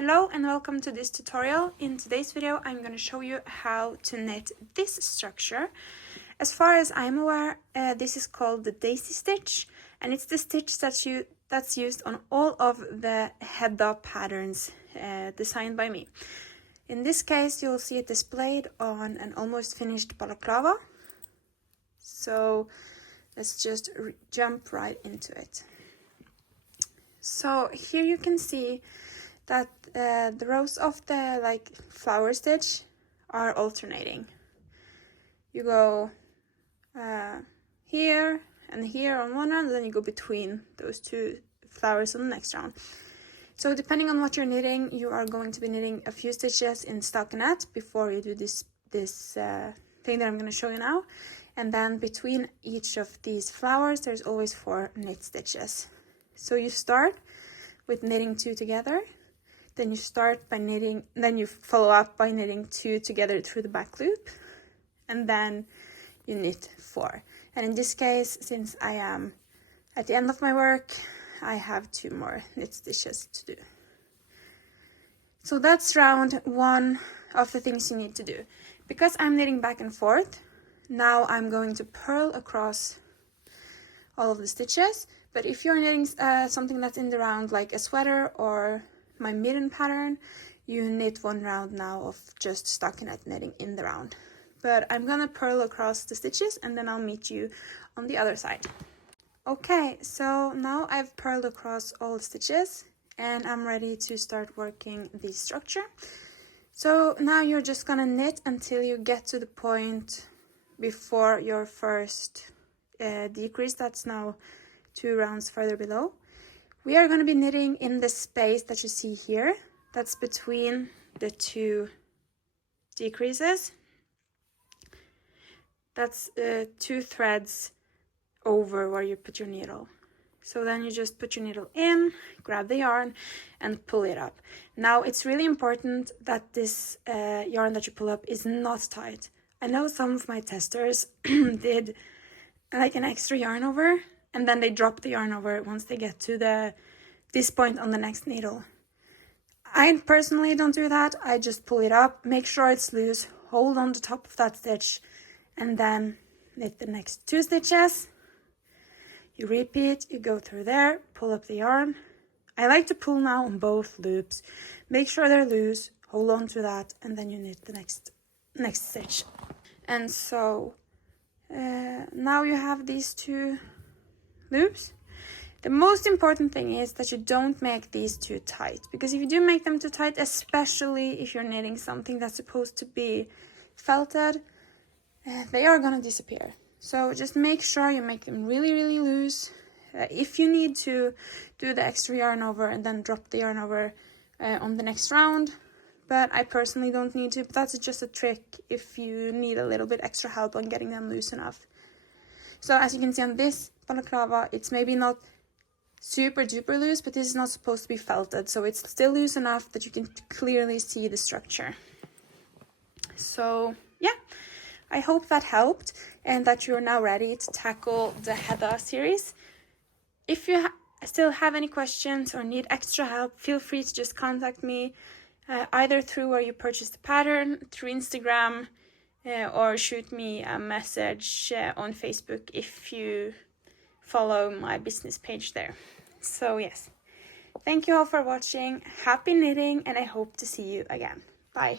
Hello and welcome to this tutorial. In today's video I'm going to show you how to knit this structure. As far as I'm aware, this is called the daisy stitch, and it's the stitch that's used on all of the Hedda patterns designed by me. In this case you'll see it displayed on an almost finished balaclava. So let's just jump right into it. So here you can see that the rows of the flower stitch are alternating. You go here and here on one round, and then you go between those two flowers on the next round. So depending on what you're knitting, you are going to be knitting a few stitches in stockinette before you do this thing that I'm going to show you now. And then between each of these flowers, there's always 4 knit stitches. So you start with knitting 2 together. Then you start by knitting, then you follow up by knitting 2 together through the back loop, and then you knit 4. And in this case, since I am at the end of my work, I have 2 more knit stitches to do. So that's round 1 of the things you need to do. Because I'm knitting back and forth, now I'm going to purl across all of the stitches. But if you're knitting something that's in the round, like a sweater or my midden pattern, you knit 1 round now of just stockinette knitting in the round. But I'm gonna purl across the stitches and then I'll meet you on the other side. Okay, so now I've purled across all the stitches and I'm ready to start working the structure. So now you're just gonna knit until you get to the point before your first decrease. That's now 2 rounds further below. We are going to be knitting in the space that you see here. That's between the 2 decreases. That's 2 threads over where you put your needle. So then you just put your needle in, grab the yarn and pull it up. Now it's really important that this yarn that you pull up is not tight. I know some of my testers did like an extra yarn over, and then they drop the yarn over once they get to this point on the next needle. I personally don't do that. I just pull it up, make sure it's loose, hold on the top of that stitch, and then knit the next 2 stitches. You repeat, you go through there, pull up the yarn. I like to pull now on both loops. Make sure they're loose, hold on to that, and then you knit the next stitch. And so now you have these 2 loops. The most important thing is that you don't make these too tight, because if you do make them too tight, especially if you're knitting something that's supposed to be felted, they are gonna disappear. So just make sure you make them really, really loose. If you need to do the extra yarn over and then drop the yarn over on the next round, but I personally don't need to. But that's just a trick if you need a little bit extra help on getting them loose enough. So as you can see on this balaclava, it's maybe not super duper loose, but this is not supposed to be felted, so it's still loose enough that you can clearly see the structure. So yeah, I hope that helped and that you're now ready to tackle the Hedda series. If you still have any questions or need extra help, feel free to just contact me either through where you purchased the pattern, through Instagram, or shoot me a message on Facebook if you follow my business page there. So yes, thank you all for watching. Happy knitting, and I hope to see you again. Bye.